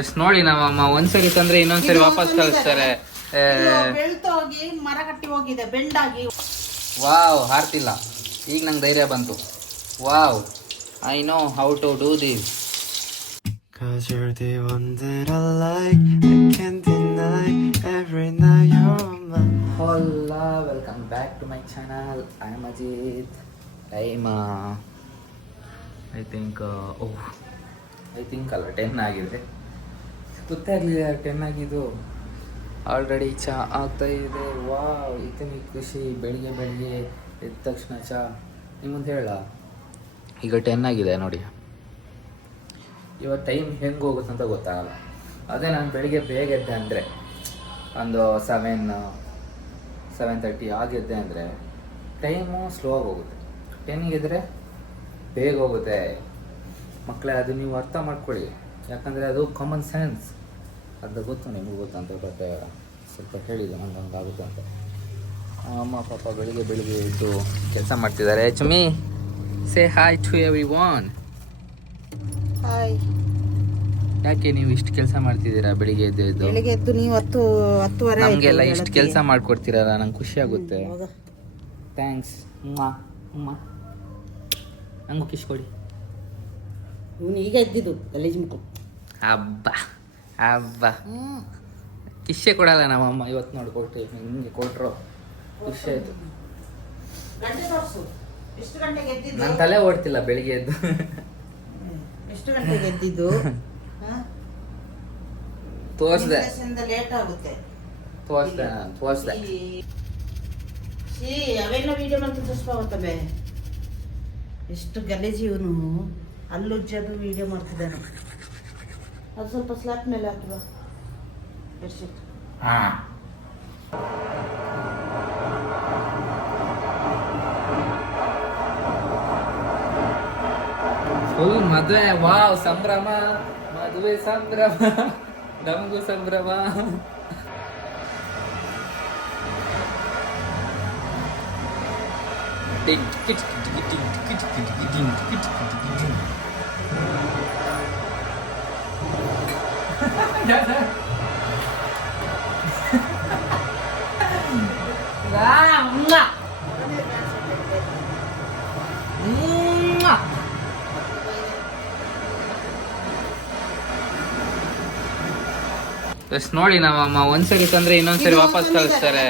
ಎಷ್ಟ್ ನೋಡಿ ನಮ್ಮಮ್ಮ ಒಂದ್ಸರಿ ತಂದ್ರೆ ಇನ್ನೊಂದ್ಸರಿ ವಾಪಸ್ ಕಳಿಸ್ತಾರೆ. ಬೆಳ್ತೋಗಿ ಮರ ಕಟ್ಟಿ ಹೋಗಿದೆ ಬೆಂಡಾಗಿ. ವಾವ್, ಹಾರ್ತಿಲ್ಲ. ಈಗ ನಂಗೆ ಧೈರ್ಯ ಬಂತು. Wow, I know how to do this. Cause you're the one that I like, I can't deny, every night you're mine. Hola, welcome back to my channel. I am Ajit. Time I think ಅಲ್ಲ 10 ಆಗಿದೆ. ಗೊತ್ತಾಗಲಿಲ್ಲ 10 ಆಗಿದ್ದು. Already ಚಹಾ ಆಗ್ತಾ ಇದೆ. Wow, ಇದಕ್ಕೆ ಖುಷಿ. ಬೆಳಿಗ್ಗೆ ಎದ್ದ ತಕ್ಷಣ ಚಹಾ. ನಿಮ್ಮಂದು ಹೇಳ, ಈಗ 10 ಆಗಿದೆ ನೋಡಿ. ಇವಾಗ ಟೈಮ್ ಹೆಂಗೆ ಹೋಗುತ್ತೆ ಅಂತ ಗೊತ್ತಾಗಲ್ಲ. ಅದೇ ನಾನು ಬೆಳಿಗ್ಗೆ ಬೇಗ ಎದ್ದೆ ಅಂದರೆ ಒಂದು 7:30 ಆಗಿದ್ದೆ ಅಂದರೆ ಟೈಮು ಸ್ಲೋ ಆಗಿ ಹೋಗುತ್ತೆ. 10ಗೆ ಎದ್ದರೆ ಬೇಗ ಹೋಗುತ್ತೆ. ಮಕ್ಕಳೇ, ಅದು ನೀವು ಅರ್ಥ ಮಾಡ್ಕೊಳ್ಳಿ. ಯಾಕಂದರೆ ಅದು ಕಾಮನ್ ಸೆನ್ಸ್. ಅದು ಗೊತ್ತು, ನಿಮಗೂ ಗೊತ್ತು ಅಂತ ಮತ್ತೆ ಸ್ವಲ್ಪ ಹೇಳಿದೆ ನಂಗೆ ಹಂಗಾಗುತ್ತೆ ಅಂತ. ಅಮ್ಮ ಪಾಪ ಬೆಳಿಗ್ಗೆ ಎದ್ದು ಕೆಲಸ ಮಾಡ್ತಿದ್ದಾರೆ. ಚುಮಿ, say hi to everyone. Hi. ಯಾಕೆ ನೀವು ಇಷ್ಟು ಕೆಲಸ ಮಾಡ್ತಿದ್ದೀರಾ ಬೆಳಿಗ್ಗೆ ಎದ್ದು? ಬೆಳಿಗ್ಗೆ ಎದ್ದು ನೀವು 10:30 ನಮಗೆಲ್ಲ ಇಷ್ಟು ಕೆಲಸ ಮಾಡ್ಕೊಡ್ತೀರಲ್ಲ, ನಂಗೆ ಖುಷಿ ಆಗುತ್ತೆ. ಥ್ಯಾಂಕ್ಸ್. ನಂಗೂ ಕಿಶ್ ಕೊಡಿ. ಇವನು ಈಗ ಎದ್ದಿದ್ದು ಗಲೀಜು ಮುಖ. ಹಬ್ಬ ಕಿಶೆ ಕೊಡಲ್ಲ ನಮ್ಮಮ್ಮ. ಇವತ್ತು ನೋಡಿ ಕೊಟ್ಟು ಹಿಂಗೆ ಕೊಟ್ಟರು, ಖುಷಿ ಆಯಿತು. ನನ್ನ ತಲೆ ಓಡ್ತಿಲ್ಲ ಬೆಳಿಗ್ಗೆ ಎದ್ದು. ಎಷ್ಟು ಗಂಟೆಗೆ ಎದ್ದಿದ್ದು? ತೋರಿಸ್ದೆ ಲೇಟ್ ಆಗುತ್ತೆ. ತೋರಿಸ್ದೆ. ಅವೆಲ್ಲ ವಿಡಿಯೋ ಮಾಡ್ತಾ ತೋರಿಸ್ಬಾವತ್ತವೆ. ಎಷ್ಟು ಗಲೀಜು ಇವನು. ಅಲ್ಲುಜ್ಜದು ವಿಡಿಯೋ ಮಾಡ್ತಿದ್ದಾನೆ. ಅದು ಸ್ವಲ್ಪ ಸ್ಲಾಪ್ ಮೇಲೆ ಹಾಕಿವ ಬೆಡ್ಶೀಟ್. ಫುಲ್ ಮದುವೆ. ವಾವ್, ಸಂಭ್ರಮ. ಮದುವೆ ಸಂಭ್ರಮ, ನಮಗೂ ಸಂಭ್ರಮ. ಎಷ್ಟ್ ನೋಡಿ ನಮ್ಮಮ್ಮ ಒಂದ್ಸರಿ ತಂದ್ರೆ ಇನ್ನೊಂದ್ಸರಿ ವಾಪಸ್ ಕಳಿಸ್ತಾರೆ.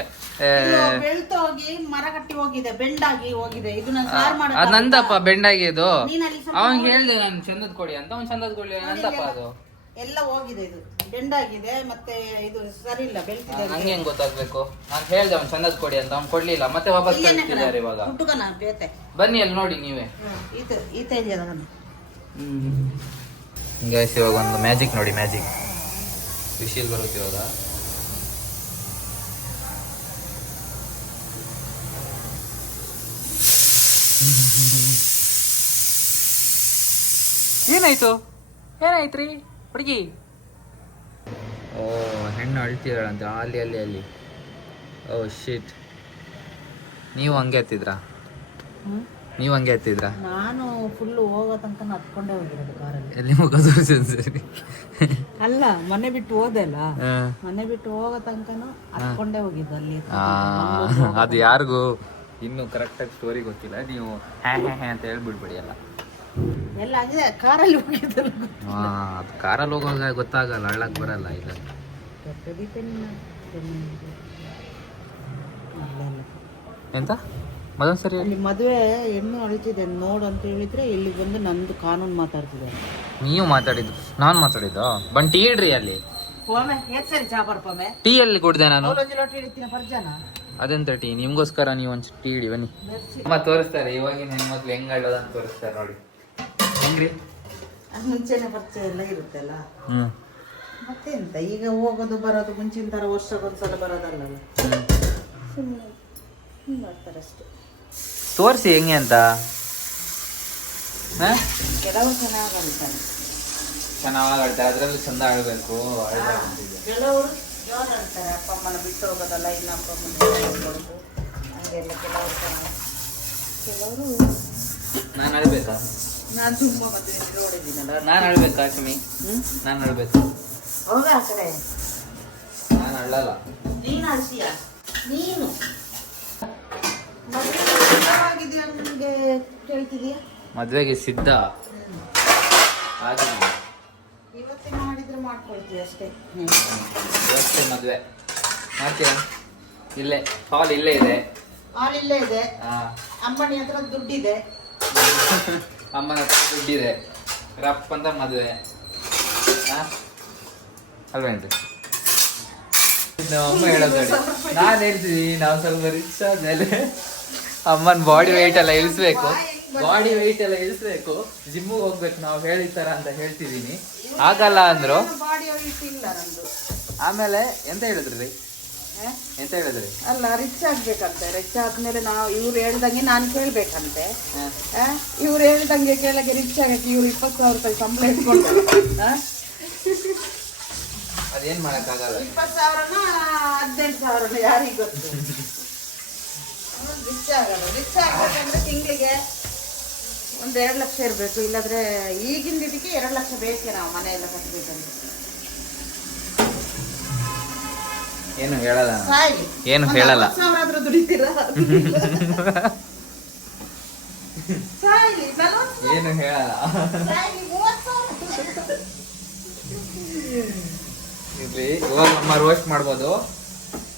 ಬೆಳ್ತೋಗಿ ಮರ ಕಟ್ಟಿ ಹೋಗಿದೆ ಬೆಂಡಾಗಿ ಹೋಗಿದೆ. ಇದನ್ನ ಸಾರ್ ಮಾಡ ಅದ್ ನಂದಪ್ಪ ಬೆಂಡಾಗಿದ್ದು. ಅವನ್ ಹೇಳ್ದೆ ನಾನು ಚಂದದ್ ಕೊಡಿ ಅಂತ. ಅವ್ನ್ ಚಂದದ್ ಕೊಡ್ಲಿ ನಂದಪ್ಪ. ಅದು ಎಲ್ಲ ಹೋಗಿದೆ. ಇದು ಬೆಂಡಾಗಿದೆ ಮತ್ತೆ ಇದು ಸರಿ ಇಲ್ಲ, ಬೆಳ್ತಿದೆ. ನಂಗೆ ಹೆಂಗ್ ಗೊತ್ತಾಗ್ಬೇಕು? ನಾನು ಹೇಳ್ದೆ ಅವ್ನ್ ಚಂದದ್ ಕೊಡಿ ಅಂತ, ಅವ್ನ್ ಕೊಡ್ಲಿಲ್ಲ. ಮತ್ತೆ ವಾಪಸ್ ಕಳಿಸ್ತಿದ್ದಾರೆ ಇವಾಗ. ಬನ್ನಿ ಅಲ್ಲಿ ನೋಡಿ ನೀವೇ. ಈತ ಇದೆಯಲ್ಲ. ಗೈಸ್, ಇವಾಗ ಒಂದು ಮ್ಯಾಜಿಕ್ ನೋಡಿ. ಮ್ಯಾಜಿಕ್ ವಿಷಲ್ ಬರುತ್ತೆ ಇವಾಗ. ಏನಾಯ್ತ್ರಿ ಹುಡುಗಿ? ಓ, ಹೆಣ್ಣು ಅಳ್ತಿದ್ದಾಳಂತೆ ಅಲ್ಲಿ. ಓ ಶಿಟ್. ನೀವು ಹಂಗೆ ಎತ್ತಿದ್ರಾ? ನಾನು ಫುಲ್ ಹೋಗೋ ತನಕ ಹತ್ಕೊಂಡೇ ಹೋಗಿರೋದು ಕಾರಲ್ಲಿ. ಎಲ್ಲಿ ಹೋಗೋದು ಸರಿ. ಅಲ್ಲ, ಮನೆ ಬಿಟ್ಟು ಹೋದೆ ಅಲ್ಲ, ಮನೆ ಬಿಟ್ಟು ಹೋಗೋ ತನಕನು ಹತ್ಕೊಂಡೇ ಹೋಗಿದ್ದು ಅಲ್ಲಿ. ಅದು ಯಾರಿಗೂ ಇನ್ನು ಕರೆಕ್ಟಾಗಿ ಸ್ಟೋರಿ ಗೊತ್ತಿಲ್ಲ. ನೀವು ಹ್ಯಾ ಅಂತ ಹೇಳ್ಬಿಡ್ಬೇಡಿ. ಎಲ್ಲ ಆಗಿದೆ ಕಾರಲ್ಲಿ ಹೋಗಿದ್ದಲ್ಲ. ಅದು ಕಾರಲ್ಲಿ ಹೋಗೋವಾಗ ಗೊತ್ತಾಗಲ್ಲ, ಹಳ್ಳಕ್ಕೆ ಬರಲ್ಲ. ಇಲ್ಲ ಎಂತ ಮತ್ತೊಂದ್ಸರಿ ಅಲ್ಲಿ ಮದುವೆ ಹೆಣ್ಣು ಅಳ್ತಿದೆ ನೋಡು ಅಂತ ಹೇಳಿದ್ರೆ ಇಲ್ಲಿ ಬಂದು ನಂದು ಕಾನೂನು ಮಾತಾಡ್ತಿದ್ದಾರೆ. ನೀವು ಮಾತಾಡಿದ್ದು? ನಾನು ಮಾತಾಡಿದ್ದು? ಬಂದು ಟೀ ಇಡ್ರಿ ಅಲ್ಲಿ. ಟೀ ಅಲ್ಲಿ ಕುಡ್ದೆ ನಾನು. ಅದೆಂತ ಟೀ? ನಿಮ್ಗೋಸ್ಕರ ನೀವು ಒಂದು ಟೀ ಇಡಿ ಬನ್ನಿ. ಅಮ್ಮ ತೋರಿಸ್ತಾರೆ ಇವಾಗಿನ ಹೆಣ್ಮಕ್ಳು ಹೆಂಗ್ ಆಡೋದಂತ ತೋರಿಸ್ತಾರೆ ನೋಡಿ. ಹೆಂಗ್ರಿ? ಮುಂಚೆನೆ ಪರಿಚಯ ಎಲ್ಲ ಇರುತ್ತಲ್ಲ. ಮತ್ತೆ ಎಂತ ಈಗ ಹೋಗೋದು ಬರೋದು ಮುಂಚಿನ ತರ ವರ್ಷಕ್ಕೊಂದ್ಸಲ ಬರೋದಲ್ಲ. ಸುಮ್ಮನೆ ಮಾಡ್ತಾರೆ ಅಷ್ಟೇ. ತೋರಿಸಿ ಹೆಂಗೆ ಅಂತ. ಕೆಲವರು ಚೆನ್ನಾಗಿ ಆಡ್ತಾರೆ, ಅದ್ರಲ್ಲಿ ಚಂದ ಆಡ್ಬೇಕು. ಕೆಲವರು ಜೋರು ಆಡ್ತಾರೆ, ಅಪ್ಪ ಅಮ್ಮನ ಬಿಟ್ಟು ಹೋಗೋದಲ್ಲ, ಇನ್ನು ಅಪ್ಪ ಅಮ್ಮನ ಕೊಡೋದು ಹಂಗೆಲ್ಲ. ಕೆಲವರು ನಾನು ಆಡ್ಬೇಕಾ? ನಾನು ತುಂಬ ಮದುವೆ ನೋಡಿದ್ದೀನಲ್ಲ. ನಾನು ಅಳ್ಬೇಕು ಕಾಶ್ಮಿ, ನಾನು ಅಳ್ಬೇಕು. ಹೋಗ ಆ ಕಡೆ. ನಾನು ಅಳ್ಳಲ್ಲ. ನೀನು ಅಳ್ತೀಯ, ನೀನು ಆಗಿದೆಯಾ ನಿಮಗೆ ಕೇಳ್ತಿದೀಯಾ? ಮದುವೆಗೆ ಸಿದ್ಧ ಆಗಿಲ್ಲ. ಇವತ್ತೇ ಮಾಡಿದ್ರೆ ಮಾಡ್ಕೊಳ್ತೀಯ ಅಷ್ಟೇ. ಇವತ್ತೇ ಮದುವೆ ಮಾಡ್ತೀರಾ? ಇಲ್ಲೇ ಹಾಲ್ ಇಲ್ಲೇ ಇದೆ. ಹಾಲ್ ಇಲ್ಲೇ ಇದೆ. ಹಾಂ, ಅಮ್ಮನಿ ಹತ್ರ ದುಡ್ಡಿದೆ. ಅಮ್ಮನ ಹತ್ರ ದುಡ್ಡಿದೆ. ರಪ್ಪ ಅಂತ ಮದುವೆ. ಹಾಂ ಅಲ್ವೇನ್ರಿ? ನಮ್ಮ ಅಮ್ಮ ಹೇಳೋದು ನೋಡಿ. ನಾನು ಹೇಳ್ತೀನಿ, ನಾವು ಸ್ವಲ್ಪ ರಿಚ್ ಆದ್ಮೇಲೆ ಅಮ್ಮನ ಬಾಡಿ ವೆಯ್ಟ್ ಎಲ್ಲ ಇಳಿಸ್ಬೇಕು. ಜಿಮ್ಮಿಗೆ ಹೋಗ್ಬೇಕು ನಾವು ಹೇಳಿದ ಅಂತ ಹೇಳ್ತಿದ್ದೀನಿ. ಆಗಲ್ಲ ಅಂದ್ರು. ಬಾಡಿ ಇಲ್ಲ ನಂದು. ಆಮೇಲೆ ಎಂತ ಹೇಳಿದ್ರಿ? ಎಂತ ಹೇಳಿದ್ರಿ? ಅಲ್ಲ, ರಿಚ್ ಆಗ್ಬೇಕಂತೆ. ರಿಚ್ ಆದ್ಮೇಲೆ ನಾವು ಇವ್ರು ಹೇಳ್ದಂಗೆ ನಾನು ಕೇಳ್ಬೇಕಂತೆ. ಇವ್ರು ಹೇಳ್ದಂಗೆ ಕೆಳಗೆ ರಿಚ್ ಆಗಕ್ಕೆ ಇವ್ರು 20,000 ರೂಪಾಯಿ ಸಂಬಳ ಇಟ್ಕೊಂಡು ಅದೇನ್ ಮಾಡಕ್ಕಾಗಲ್ಲ. 20,000ನ 18,000ನ ಯಾರಿಗೆ ಗೊತ್ತು. ರಿಚ್ ಆಗಲ್ಲ. ರಿಚ್ ಆಗ್ಬೇಕಂದ್ರೆ ತಿಂಗಳಿಗೆ 1-2 ಲಕ್ಷ ಇರಬೇಕು. ಇಲ್ಲಾಂದ್ರೆ ಈಗಿನ ಇದಕ್ಕೆ 2 ಲಕ್ಷ ಬೇಕೇ ನಾವು ಮನೆಯೆಲ್ಲ ಕಟ್ಟಬೇಕಂದ್ರೆ. ಏನು ಹೇಳಲ್ಲ, ಏನು ಹೇಳಲ್ಲ. 40,000 ಆದ್ರೂ ದುಡಿತೀರಾ? ಏನು ಹೇಳಲ್ಲ. ಇರ್ಲಿ, ಇವಾಗ ಅಮ್ಮ ರೋಸ್ಟ್ ಮಾಡ್ಬೋದು.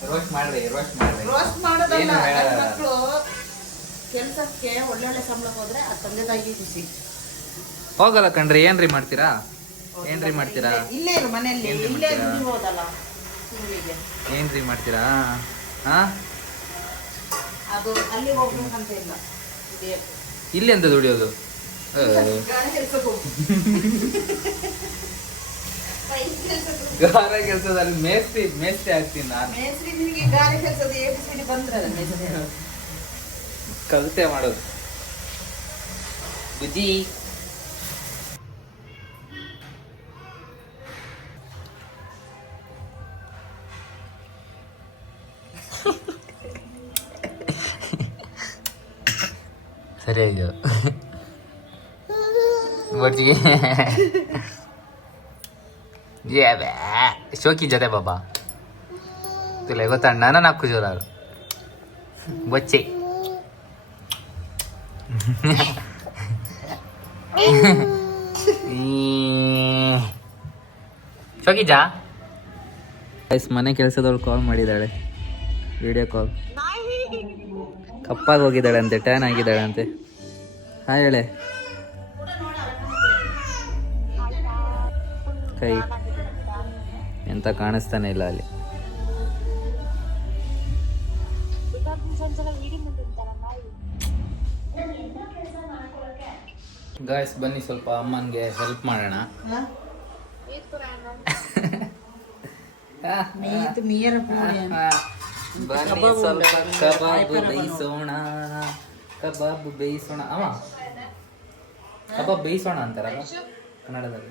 ರೋಸ್ಟ್ ಮಾಡ್ರಿ. ರೋಸ್ಟ್ ಮಾಡೋದಲ್ಲ. ಏನು ಹೇಳಲ್ಲ. ಮಕ್ಕಳು ಕೆಲಸಕ್ಕೆ ಒಳ್ಳೊಳ್ಳೆ ಸಂಬಳ ಹೋದ್ರೆ ಆ ತಂದೆ ತಾಯಿಗೆ ಖುಷಿ. ಹೋಗಲ್ಲ ಕಣ್ರಿ. ಏನ್ರಿ ಮಾಡ್ತೀರಾ? ಇಲ್ಲೇ ಇರು ಮನೆಯಲ್ಲಿ. ಇಲ್ಲೇ ದುಡಿಬೋದಲ್ಲ ತಿಂಗಳಿಗೆ. ಏನ್ರಿ ಮಾಡ್ತೀರಾ? ಹಾ, ಅದು ಅಲ್ಲಿ ಹೋಗ್ಬೇಕಂತ ಇಲ್ಲ. ದುಡಿಯಕ್ಕೆ ಇಲ್ಲಿ ಎಂತ ದುಡಿಯೋದು? ಗಾಳಿ ಕೆಲ್ಸಕ್ಕೆ ಹೋಗು. ಗಾರೆ ಕೆಲಸದಲ್ಲಿ ಮೇಸ್ತ್ರಿ ಆಗ್ತೀನಿ ನಾನು. ಮೇಸ್ತ್ರಿ ನಿಮಗೆ ಗಾಳಿ ಕೆಲಸದ ABCD ಬಂದ್ರಲ್ಲ ಮೇಸ್ತ್ರಿ. ಕವಿತೆ ಮಾಡೋದು ಬುಜ್ಜಿ. ಸರಿಯಾಗಿ ಬಡ್ಜಿಗೆ ಶೋಕಿ ಜೊತೆ ಬಾಬಾ ತುಲೆ ಗೊತ್ತಣ್ಣ ನಾನು ಹಾಕು ಜೋರಾರು ಬಚ್ಚೆ ಶೋಕಿಜಾ ಮನೆ ಕೆಲಸದವಳು ಕಾಲ್ ಮಾಡಿದ್ದಾಳೆ. Video call. ಕಪ್ಪಾಗಿ ಹೋಗಿದ್ದಾಳೆ ಅಂತೆ, ಟ್ಯಾನ್ ಆಗಿದ್ದಾಳೆ ಅಂತೆ. ಹಾಂ ಹೇಳೆ. ಕೈ ಎಂತ ಕಾಣಿಸ್ತಾನೆ ಇಲ್ಲ ಅಲ್ಲಿ. ಗಾಯ್ಸ್ ಬನ್ನಿ ಸ್ವಲ್ಪ ಅಮ್ಮನಿಗೆ ಹೆಲ್ಪ್ ಮಾಡೋಣ. ಬನ್ನಿ ಸ್ವಲ್ಪ ಕಬಾಬ್ ಬೇಯಿಸೋಣ. ಅಮ್ಮ ಕಬಾಬ್ ಬೇಯಿಸೋಣ ಅಂತಾರಲ್ಲ ಕನ್ನಡದಲ್ಲಿ.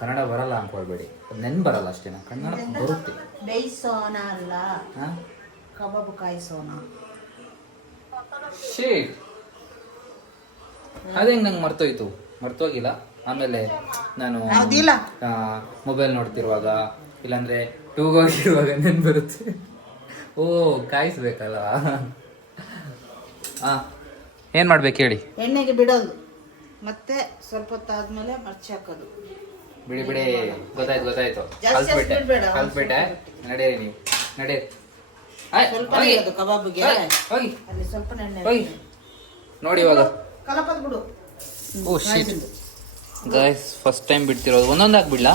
ಕನ್ನಡ ಬರಲ್ಲ ಅನ್ಕೊಳ್ಬೇಡಿ, ನೆನ್ ಬರಲ್ಲ ಅಷ್ಟೇನ, ಕನ್ನಡ ಬರುತ್ತೆ. ಬೇಯಿಸೋಣ ಅಲ್ಲ, ಕಬಾಬ್ ಕಾಯಿಸೋಣ. ಶೇಟ್ ಅದೇ ನಂಗೆ ಮರ್ತೋಗಿಲ್ಲ. ಆಮೇಲೆ ನಾನು ಮೊಬೈಲ್ ನೋಡ್ತಿರುವಾಗ ಇಲ್ಲಾಂದ್ರೆ ಟೂಗೋಗಿರುವಾಗ ನೆನ್ ಬರುತ್ತೆ. ಓ ಕಾಯಿಸ್ಬೇಕಲ್ಲ. ಏನ್ ಮಾಡ್ಬೇಕು ಹೇಳಿ? ಎಣ್ಣೆಗೆ ಬಿಡೋದು, ಮತ್ತೆ ಸ್ವಲ್ಪ ಹೊತ್ತಾದ್ಮೇಲೆ ಮರ್ಚಿ ಹಾಕೋದು. ಬಿಡಿ ಗೊತ್ತಾಯ್ತು. ಕಲ್ತ್ಬಿಟ್ಟೆ. ನಡೀರಿ ನೀವು, ನಡೀರಿ. ಕಬಾಬ್ಗೆ ಹೋಗಿ ಅಲ್ಲಿ ಸ್ವಲ್ಪ ಎಣ್ಣೆ ಹೋಗಿ ನೋಡಿ ಇವಾಗ. ಕಲಪದ್ ಬಿಡು. Oh shit guys, first time ಬಿಡ್ತಿರೋದು. ಒಂದೊಂದು ಹಾಕ್ಬಿಡ್ಲಾ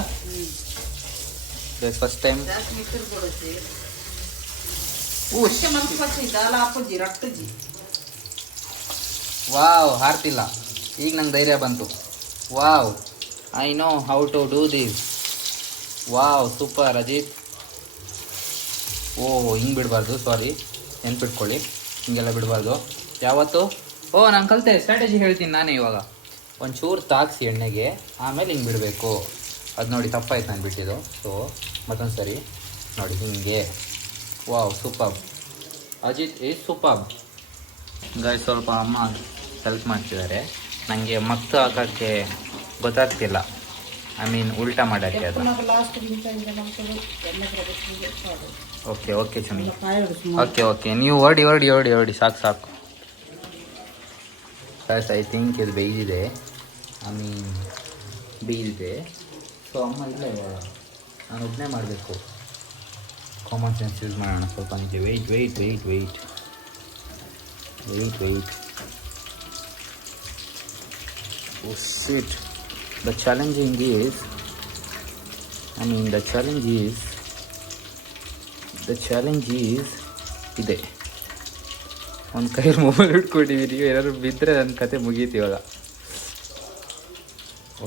ಫಸ್ಟ್ ಟೈಮ್? ವಾವ್, ಹಾರ್ತಿಲ್ಲ. ಈಗ ನಂಗೆ ಧೈರ್ಯ ಬಂತು. Wow, I know how to do this. Wow, super Ajith. ಓ ಹಿಂಗೆ ಬಿಡಬಾರ್ದು, ಸಾರಿ, ನೆನ್ಪಿಟ್ಕೊಳ್ಳಿ, ಹಿಂಗೆಲ್ಲ ಬಿಡಬಾರ್ದು ಯಾವತ್ತು. ಓ ನಾನು ಕಲಿತೆ, ಸ್ಟ್ರಾಟಜಿ ಹೇಳ್ತೀನಿ ನಾನೇ ಇವಾಗ. ಒಂಚೂರು ತಾಗಿಸಿ ಎಣ್ಣೆಗೆ, ಆಮೇಲೆ ಹಿಂಗೆ ಬಿಡಬೇಕು. ಅದು ನೋಡಿ ತಪ್ಪಾಯ್ತು ನಾನು ಬಿಟ್ಟಿದ್ದು. ಸೊ ಮತ್ತೊಂದು ಸರಿ ನೋಡಿ ಹಿಂಗೆ. Wow, super Ajith is super. Guys ಸ್ವಲ್ಪ ಅಮ್ಮ ಹೆಲ್ಪ್ ಮಾಡ್ತಿದ್ದಾರೆ. ನನಗೆ ಮಕ್ತು ಹಾಕೋಕ್ಕೆ ಗೊತ್ತಾಗ್ತಿಲ್ಲ. ಐ ಮೀನ್ ಉಲ್ಟಾ ಮಾಡೋಕ್ಕೆ ಅದು. ಲಾಸ್ಟ್ ಮಕ್ಕಳು ಎಲ್ಲ ಪ್ರದೇಶಗಳಿಗೆ ಓಕೆ ಓಕೆ ಚುನಿ, ಓಕೆ ನೀವು ಹೊರಡಿ ಸಾಕು. ಫಸ್ಟ್ ಐ ಥಿಂಕ್ ಇದು ಬೇಯ್ದಿದೆ, ಐ ಮೀನ್ ಬೇಯ್ದಿದೆ. ಸೊ ಅಮ್ಮ ಇಲ್ಲ ಇವಾಗ, ನಾನು ಒಬ್ಬನೇ ಮಾಡಬೇಕು. ಕಾಮನ್ ಸೆನ್ಸ್ ಯೂಸ್ ಮಾಡೋಣ ಸ್ವಲ್ಪ. ನನಗೆ weight. Oh shit. The challenge is ಇದೆ. ಒಂದು ಕೈಯಲ್ಲಿ ಮೊಬೈಲ್ ಇಟ್ಕೊಂಡಿದ್ದೀನಿ, ಏನಾದ್ರು ಬಿದ್ದರೆ ನನ್ನ ಕತೆ ಮುಗೀತು ಇವಾಗ.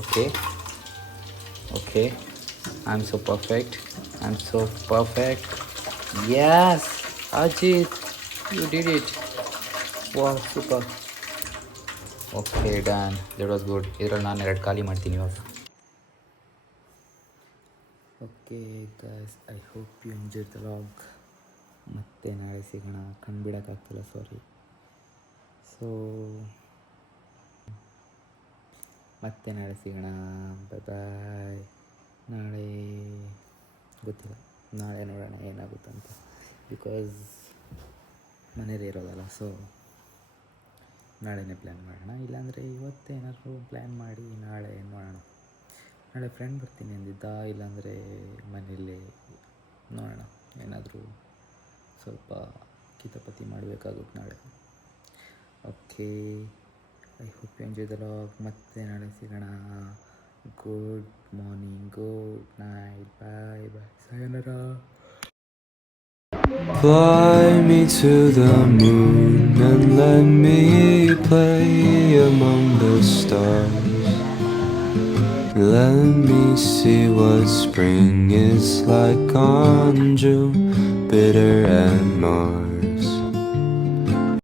Okay I am so perfect. Yes, Ajit, you did it. Wow, super. Okay, done. That was good. ಇದರಲ್ಲಿ ನಾನು 2 ಖಾಲಿ ಮಾಡ್ತೀನಿ ಇವಾಗ. Okay guys, I hope you enjoy the vlog. ಮತ್ತೆ ನಾಳೆ ಸಿಗೋಣ. ಕಂಡುಬಿಡೋಕ್ಕಾಗ್ತಿಲ್ಲ, ಸಾರಿ. ಸೊ ಮತ್ತೆ ನಾಳೆ ಸಿಗೋಣ. ಬಾಯ್. ನಾಳೆ ಗೊತ್ತಿಲ್ಲ, ನಾಳೆ ನೋಡೋಣ ಏನಾಗುತ್ತಂತ. ಬಿಕಾಸ್ ಮನೇಲಿ ಇರೋದಲ್ಲ, ಸೊ ನಾಳೆನೇ ಪ್ಲ್ಯಾನ್ ಮಾಡೋಣ. ಇಲ್ಲಾಂದರೆ ಇವತ್ತೇನಾದರೂ ಪ್ಲ್ಯಾನ್ ಮಾಡಿ ನಾಳೆ ನೋಡೋಣ. ನಾಳೆ ಫ್ರೆಂಡ್ ಬರ್ತೀನಿ ಅಂದಿದ್ದ, ಇಲ್ಲಾಂದರೆ ಮನೆಯಲ್ಲೇ ನೋಡೋಣ. ಏನಾದರೂ ಸ್ವಲ್ಪ ಕಿತಾಪತಿ ಮಾಡಬೇಕಾಗುತ್ತೆ ನಾಳೆ. Okay, I hope you enjoy the vlog. ಮತ್ತೆ ನಾಳೆ ಸಿಗೋಣ. Good morning, good night, bye. sayonara. Fly me to the moon and let me play among the stars. Let me see what spring is like on Jupiter and Mars.